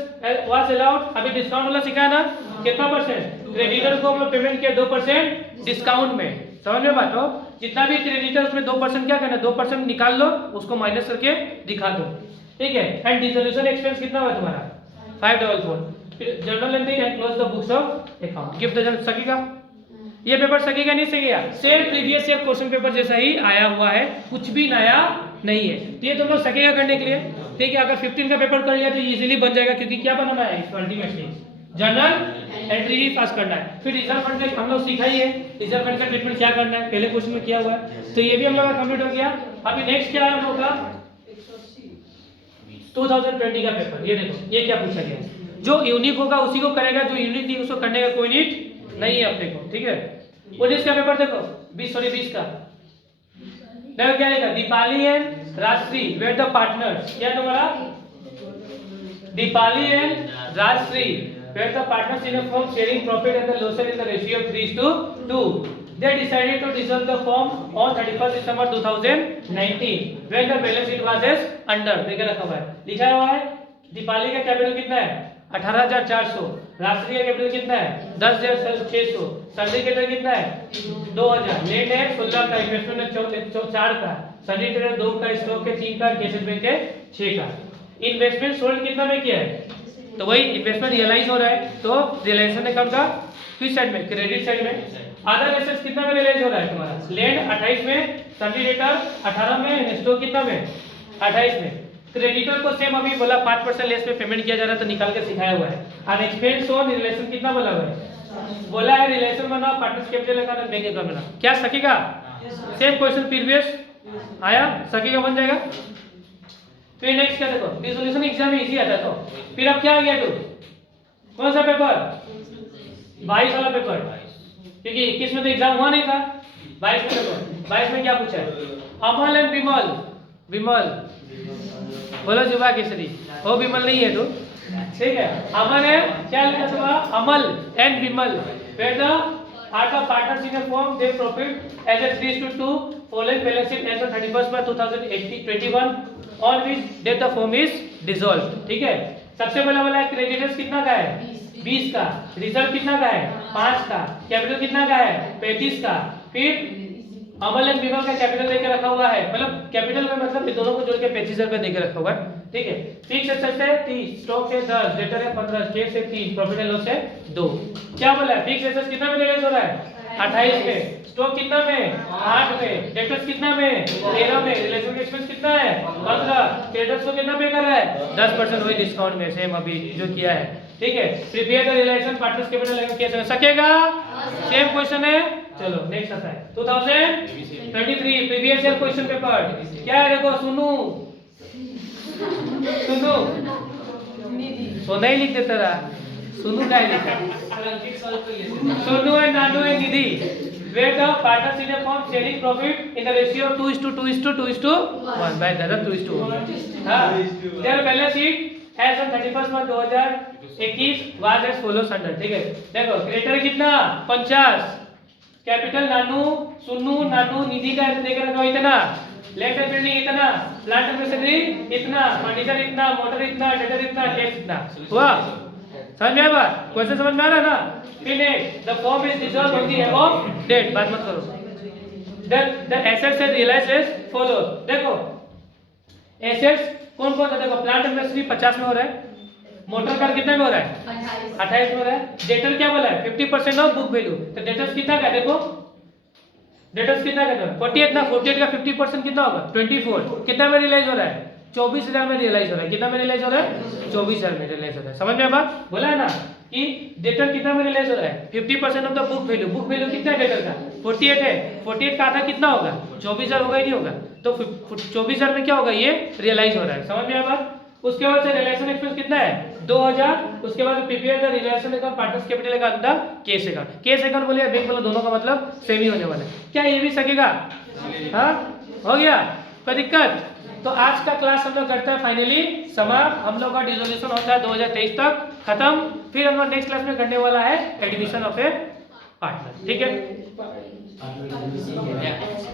वाज अलाउड अभी डिस्काउंट वाला सिखाया ना कितना परसेंट क्रेडिटर को हम लोग पेमेंट किया 2% डिस्काउंट में। समझ में बात हो जितना भी क्रेडिटर उसमें 2% क्या करना 2% निकाल लो उसको माइनस करके दिखा दो ठीक है। एंड डिसोल्यूशन एक्सपेंस कितना हुआ तुम्हारा 544। फिर journal entry and close the books of account gift the सकेगा ये पेपर सकेगा नहीं सकेगा same previous year question paper जैसा ही आया हुआ है कुछ भी नया नहीं है। तो ये तुम लोग सकेगा करने के लिए ठीक है। अगर 15 का पेपर कर लिया तो इजीली बन जाएगा क्योंकि क्या बनाना है इसको अल्टीमेटली जर्नल एंट्री ही पास करना है। फिर रिजर्व फंड में हम लोग सीखा ही है रिजर्व फंड का ट्रीटमेंट क्या करना है पहले क्वेश्चन में किया हुआ है तो ये भी हम लोग का कंप्लीट हो गया। अभी नेक्स्ट क्या है हम लोग का 2020 का पेपर। ये देखो ये क्या पूछा गया जो यूनिक होगा उसी को करेगा जो यूनिक नहीं उसको करने का कोई नीड नहीं है अपने को ठीक है। 19 का पेपर देखो 20 का देखो क्या लिखा Deepali and Rajshree were the partners क्या तुम्हारा Deepali and Rajshree were the partners in a firm sharing profit and the losses in the ratio of 3:2 they decided to dissolve the firm on 31st December 2019 when the balance sheet was as under देखा रखा हुआ है लिखा हुआ है दीपाली का कैपिटल कितना है 18,400। राजश्री का कैपिटल कितना है 10,600। सन्ड्री कैपिटल कितना है 2,000। लेट है 16 का। इन्वेस्टमेंट है 4 का। सन्ड्री ट्रेडर 2 का। स्टॉक के 3 का। कैश बैंक के 6 का। इन्वेस्टमेंट सोल्ड कितना में किया है तो वही इन्वेस्टमेंट रियलाइज हो रहा है तो रियलाइजेशन अकाउंट का किस साइड में क्रेडिट साइड में। अदर एसेट्स कितना में रियलाइज हो रहा है तुम्हारा लैंड 28 में सन्ड्री डेटर 18 में स्टॉक कितना में 28 में। क्रेडिटर को सेम अभी बोला 5% लेस पे पेमेंट किया जा रहा है तो निकाल के सिखाया हुआ है। और एक्सपेंस ऑन रिलेशन कितना बोला हुआ है बोला है रिलेशन बना partners capital account bank account बना क्या सकेगा सेम क्वेश्चन प्रीवियस आया सकेगा बन जाएगा। फिर नेक्स्ट क्या देखो डिसोल्यूशन एग्जाम में इजी आता है तो फिर अब क्या आ गया तो कौन सा पेपर 22 वाला पेपर क्योंकि 21 में तो एग्जाम हुआ नहीं था 22 में पेपर 22 में क्या पूछा है अमल एंड विमल बोलो जुबा केसरी वो विमल नहीं है तो ठीक है। अमल है क्या लिखा तुम्हारा Amal and Vimal were the are the partners in a firm they profit as a 3:2 following balance sheet as on 31st March 2021 on which date the firm is dissolved ठीक है। सबसे पहला वाला क्रेडिटर्स कितना का है 20 का, रिजर्व कितना का है 5 का, कैपिटल कितना का है 35 का, फिर अमल एंड विमल का कैपिटल लेके रखा हुआ है, मतलब कैपिटल में मतलब दोनों को जोड़ के 35,000 रुपए देके रखा हुआ है, ठीक है। फिक्स एसेट्स है 30, स्टॉक है 10, डेटर है 15, केस है 3, प्रॉफिट एंड लॉस है 2। क्या बोला है फिक्स एसेट्स कितना में रियलाइज हो रहा है 28 में, स्टॉक कितना में 8 में, डेटर्स कितना में 13 में, रिलेशन एक्सपेंस कितना है 15, क्रेडिटर्स को कितना पे कर रहा है 10% वही डिस्काउंट में सेम अभी जो किया है, ठीक है। Prepare the relation partners capital लेकर केस हो सकेगा, सेम क्वेश्चन है। चलो नेक्स्ट आता है 2023 प्रीवियस ईयर क्वेश्चन पेपर, क्या है देखो सुनो सुनो तो नहीं लिख देता रहा, सुनो क्या लिखा सुनो and Nanu and Nidhi where the partners in a firm sharing profit in the ratio of 2:1 by the 2:1 हां their balance sheet as on 31st March 2021 was as follows under, ठीक है। देखो क्रेडिटर कितना 50, कैपिटल नानू सुन्नू नानू निधि का देकर रखा इतना, लैंड एंड बिल्डिंग इतना, प्लांट एंड मशीनरी इतना, फर्नीचर इतना, मोटर इतना, डेटर इतना, टैक्स इतना हुआ। समझ में आया बात, क्वेश्चन समझ में आ रहा है ना। फिर the firm is dissolve on the above date, बात मत करो। The assets are realised as follows, देखो एसेट्स कौन कौन सा, देखो प्लांट एंड मशीनरी 50 में हो रहा है, मोटर कार कितना में हो रहा है 28 में हो रहा है, डेटर क्या बोला है 50% ऑफ बुक वैल्यू, तो डेटर्स कितना का, देखो डेटर्स कितना का 48 ना, 48 का 50% कितना होगा 24, कितना में रियलाइज हो रहा है 24,000 में रियलाइज हो रहा है, कितना में रियलाइज हो रहा है 24,000 में रियलाइज हो रहा है। समझ में आया बात, बोला है ना कि डेटर कितना में रियलाइज हो रहा है 50% of the book value, book value कितना है डेटर का 48 है, 48 का आधा कितना होगा 24,000 होगा ही नहीं होगा, तो 24,000 में क्या होगा ये रियलाइज हो रहा है। समझ में आया बात। उसके बाद से रिलेशन एक्सपेंस कितना है 2,000, उसके बाद prepare the realisation account partners capital का अंदर केस अकाउंट, केस अकाउंट बोले बैंक बोले दोनों का मतलब सेम ही होने वाला है। क्या ये भी सकेगा, हाँ हो गया, कोई दिक्कत। तो आज का क्लास हम लोग करते हैं फाइनली समाप्त, हम लोग का डिसोल्यूशन होता है 2023 तक खत्म, फिर हम लोग नेक्स्ट क्लास में करने वाला है एडमिशन ऑफ ए पार्टनर, ठीक है।